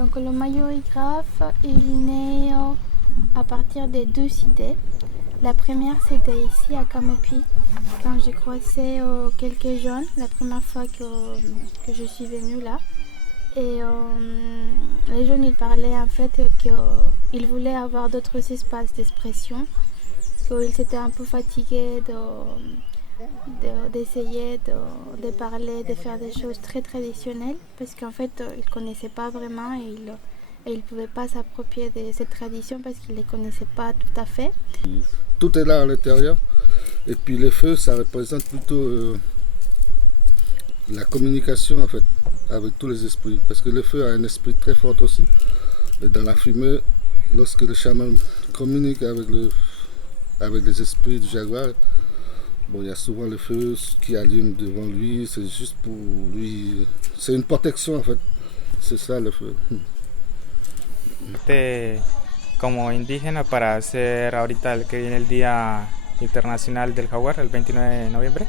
Donc le mailloïgraphe, il naît à partir de deux idées. La première, c'était ici à Camopi, quand j'ai croisé quelques jeunes, la première fois que je suis venue là. Et les jeunes, ils parlaient en fait qu'ils voulaient avoir d'autres espaces d'expression, qu'ils étaient un peu fatigués d'essayer de parler, de faire des choses très traditionnelles, parce qu'en fait, ils ne connaissaient pas vraiment et ils ne pouvaient pas s'approprier de cette tradition parce qu'ils ne les connaissaient pas tout à fait. Tout est là à l'intérieur. Et puis les feux, ça représente plutôt la communication en fait avec tous les esprits. Parce que le feu a un esprit très fort aussi. Et dans la fumée, lorsque le chaman communique avec les esprits du jaguar, bon, il y a souvent le feu qui allume devant lui. C'est juste pour lui. C'est une protection en fait. C'est ça le feu. Como indígena para hacer ahorita el que viene el Día Internacional del Jaguar, el 29 de noviembre.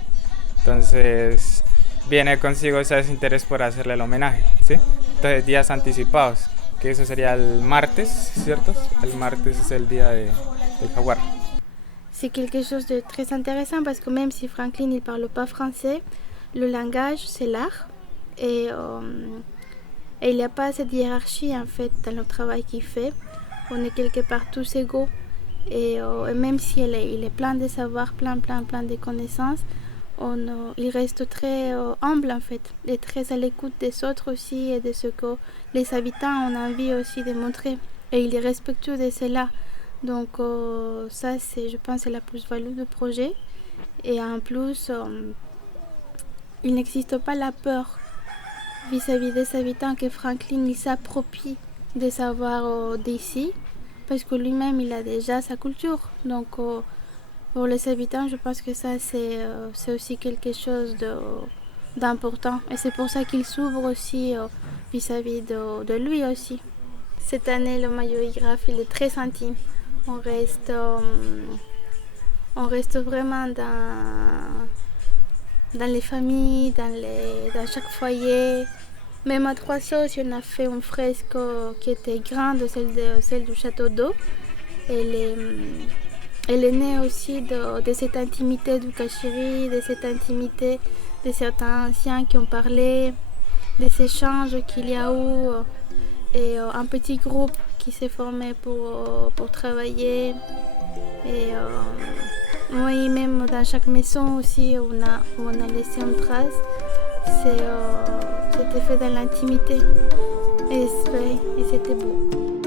Entonces viene consigo ese interés por hacerle el homenaje, ¿sí? Entonces días anticipados, que eso sería el martes, ¿cierto? El martes es el día del jaguar. C'est quelque chose de très intéressant parce que même si Franklin ne parle pas français, le langage c'est l'art et il n'y a pas cette hiérarchie en fait dans le travail qu'il fait. On est quelque part tous égaux et même si il est plein de savoir, plein de connaissances, il reste très humble en fait et très à l'écoute des autres aussi et de ce que les habitants ont envie aussi de montrer et il est respectueux de cela. Donc ça c'est, je pense, c'est la plus-value du projet et en plus il n'existe pas la peur vis-à-vis des habitants que Franklin il s'approprie des savoirs d'ici parce que lui-même il a déjà sa culture. Donc pour les habitants, je pense que ça c'est aussi quelque chose d'important et c'est pour ça qu'il s'ouvre aussi vis-à-vis de lui aussi. Cette année, le mailloïgraphe il est très intime. On reste vraiment dans les familles, dans chaque foyer. Même à Trois Sauces, on a fait une fresque qui était grande, celle du château d'eau. Elle est née aussi de cette intimité du Cachiri, de cette intimité de certains anciens qui ont parlé, des échanges qu'il y a eu, et un petit groupe qui s'est formé pour travailler. Et oui, même dans chaque maison aussi, on a laissé une trace. C'était fait dans l'intimité et c'était beau.